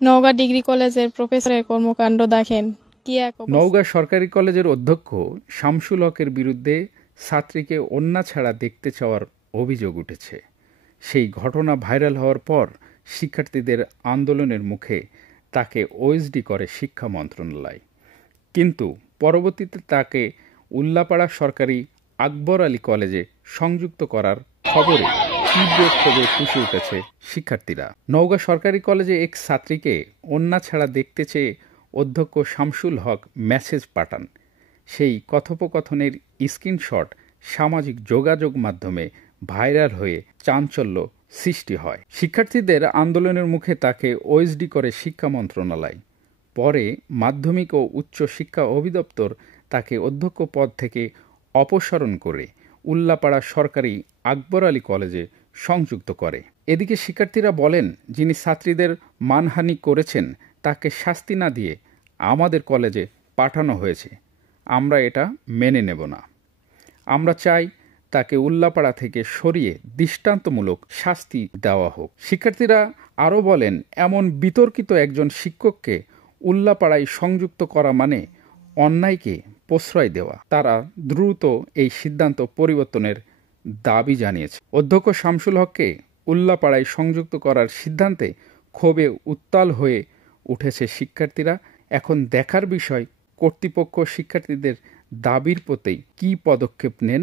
Naogaon degree কলেজের প্রফেসরের কর্মকাণ্ড দেখেন, কি এক অবস্থা। নওগাঁ সরকারি কলেজের অধ্যক্ষ শামসুল হকের বিরুদ্ধে ছাত্রীকে ওড়না ছাড়া দেখতে চাওয়ার অভিযোগ উঠেছে। সেই ঘটনা ভাইরাল হওয়ার পর শিক্ষার্থীদের আন্দোলনের মুখে তাকে ওএসডি করে শিক্ষা মন্ত্রণালয়, কিন্তু পরবর্তীতে তাকে উল্লাপাড়া সরকারি আকবর আলী কলেজে সংযুক্ত করার খবরে তীব্র ক্ষোভে ফুঁসে উঠেছে শিক্ষার্থীরা। নওগাঁ সরকারি কলেজে এক ছাত্রীকে ওড়না ছাড়া দেখতে চেয়ে অধ্যক্ষ শামসুল হক মেসেজ পাঠান। সেই কথোপকথনের স্ক্রিনশট সামাজিক যোগাযোগ মাধ্যমে ভাইরাল হয়ে চাঞ্চল্য সৃষ্টি হয়। শিক্ষার্থীদের আন্দোলনের মুখে তাকে ওএসডি করে শিক্ষা মন্ত্রণালয়। পরে মাধ্যমিক ও উচ্চ শিক্ষা অধিদপ্তর তাকে অধ্যক্ষ পদ থেকে অপসারণ করে উল্লাপাড়া সরকারি আকবর আলী কলেজে সংযুক্ত করে। এদিকে শিক্ষার্থীরা বলেন, যিনি ছাত্রীদের মানহানি করেছেন তাকে শাস্তি না দিয়ে আমাদের কলেজে পাঠানো হয়েছে, আমরা এটা মেনে নেব না। আমরা চাই তাকে উল্লাপাড়া থেকে সরিয়ে দৃষ্টান্তমূলক শাস্তি দেওয়া হোক। শিক্ষার্থীরা আরও বলেন, এমন বিতর্কিত একজন শিক্ষককে উল্লাপাড়ায় সংযুক্ত করা মানে অন্যায়কে প্রশ্রয় দেওয়া। তারা দ্রুত এই সিদ্ধান্ত পরিবর্তনের দাবি জানিয়েছে। অধ্যক্ষ শামসুল হককে উল্লাপাড়ায় সংযুক্ত করার সিদ্ধান্তে ক্ষোভে উত্তাল হয়ে উঠেছে শিক্ষার্থীরা। এখন দেখার বিষয় কর্তৃপক্ষ শিক্ষার্থীদের দাবির প্রতি কী পদক্ষেপ নেন